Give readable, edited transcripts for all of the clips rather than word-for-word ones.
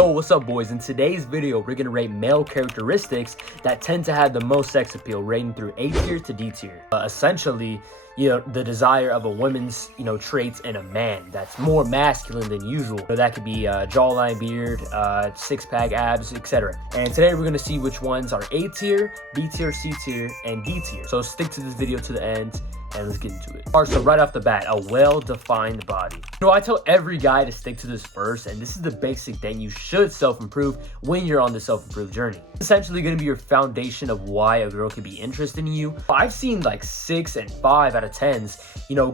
Yo, what's up boys? In today's video, we're gonna rate male characteristics that tend to have the most sex appeal, rating through A tier to D tier. Essentially, the desire of a woman's, traits in a man that's more masculine than usual. So that could be jawline, beard, six-pack, abs, etc. And today we're gonna see which ones are A tier, B tier, C tier, and D tier. So stick to this video to the end and let's get into it. All right, so right off the bat, a well-defined body. I tell every guy to stick to this first, and this is the basic thing you should self-improve when you're on the self-improve journey. It's essentially gonna be your foundation of why a girl could be interested in you. I've seen like 6 and 5 out of 10s,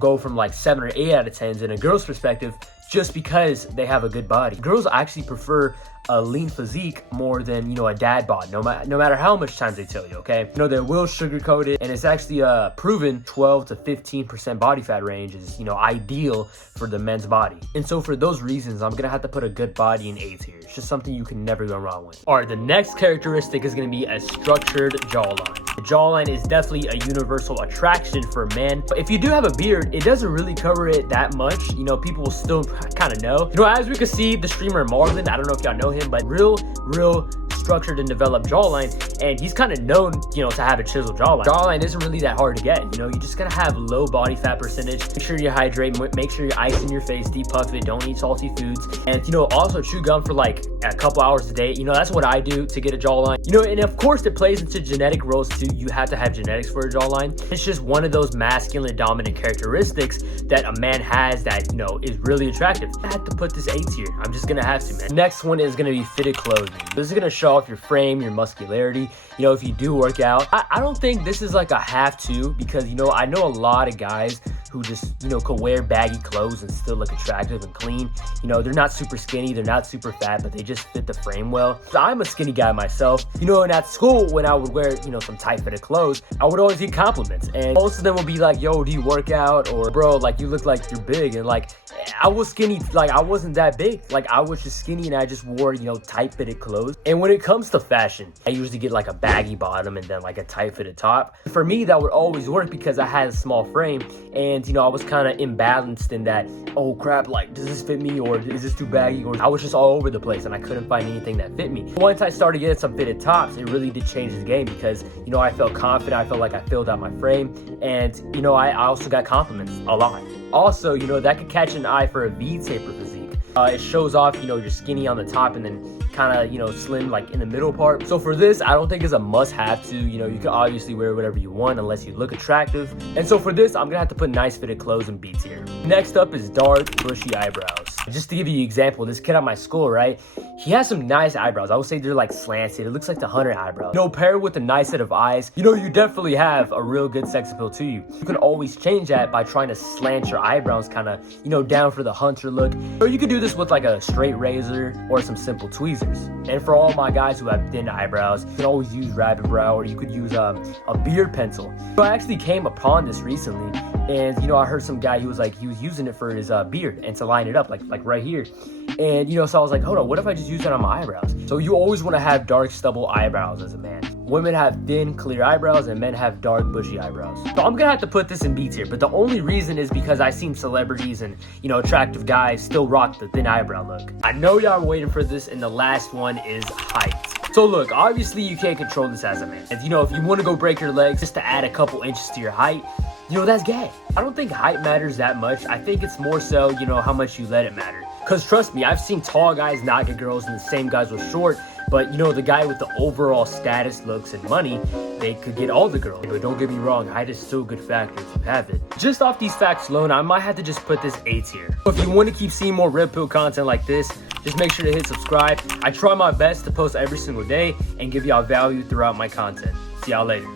go from like 7 or 8 out of 10s in a girl's perspective just because they have a good body. Girls actually prefer a lean physique more than, a dad bod, no matter how much times they tell you, okay? They will sugarcoat it, and it's actually proven 12 to 15% body fat range is, ideal for the men's body. And so for those reasons, I'm gonna have to put a good body in A tier. It's just something you can never go wrong with. All right, the next characteristic is gonna be a structured jawline. The jawline is definitely a universal attraction for men. But if you do have a beard, it doesn't really cover it that much. People will still kind of know. As we can see, the streamer Marlon, I don't know if y'all know him, but real structured and developed jawline, and he's kind of known, to have a chiseled jawline. Jawline isn't really that hard to get, you just gotta have low body fat percentage. Make sure you hydrate, make sure you're icing your face, depuff it, don't eat salty foods, and also chew gum for like a couple hours a day. That's what I do to get a jawline. And of course it plays into genetic roles too. You have to have genetics for a jawline. It's just one of those masculine dominant characteristics that a man has that, is really attractive. I have to put this A tier. I'm just gonna have to, man. Next one is gonna be fitted clothing. This is gonna show off your frame, your muscularity, if you do work out. I don't think this is like a have to, because I know a lot of guys who just could wear baggy clothes and still look attractive and clean. They're not super skinny, they're not super fat, but they just fit the frame well. So I'm a skinny guy myself, and at school when I would wear some tight fitted clothes, I would always get compliments, and most of them would be like, yo, do you work out? Or bro, like you look like you're big. And like I was skinny, like I wasn't that big, like I was just skinny and I just wore tight fitted clothes. And when it comes to fashion, I usually get like a baggy bottom and then like a tight fitted top. For me, that would always work because I had a small frame, and I was kind of imbalanced in that, oh crap, like does this fit me, or is this too baggy? Or I was just all over the place and I couldn't find anything that fit me. Once I started getting some fitted tops, it really did change the game, because I felt confident, I felt like I filled out my frame, and I also got compliments a lot. Also, that could catch an eye for a V-taper physique. It shows off, you're skinny on the top and then kind of, slim like in the middle part. So for this, I don't think it's a must-have to, you can obviously wear whatever you want unless you look attractive. And so for this, I'm gonna have to put nice fitted clothes in B tier. Next up is dark, bushy eyebrows. Just to give you an example, this kid at my school, right? He has some nice eyebrows. I would say they're like slanted. It looks like the Hunter eyebrows. Paired with a nice set of eyes, you definitely have a real good sex appeal to you. You can always change that by trying to slant your eyebrows kind of, down for the Hunter look. Or you could do this with like a straight razor or some simple tweezers. And for all my guys who have thin eyebrows, you can always use rabbit brow, or you could use a beard pencil. So I actually came upon this recently, and I heard some guy, he was using it for his beard and to line it up like right here. And so I was like, hold on, what if I just use that on my eyebrows? So you always want to have dark stubble eyebrows as a man. Women have thin, clear eyebrows, and men have dark, bushy eyebrows. So I'm gonna have to put this in B tier, but the only reason is because I've seen celebrities and, attractive guys still rock the thin eyebrow look. I know y'all are waiting for this, and the last one is height. So look, obviously you can't control this as a man. And, if you want to go break your legs just to add a couple inches to your height, that's gay. I don't think height matters that much. I think it's more so, how much you let it matter. Because trust me, I've seen tall guys not get girls and the same guys with short. But, the guy with the overall status, looks, and money, they could get all the girls. But don't get me wrong, height is still a good factor if you have it. Just off these facts alone, I might have to just put this A tier. If you want to keep seeing more Red Pill content like this, just make sure to hit subscribe. I try my best to post every single day and give y'all value throughout my content. See y'all later.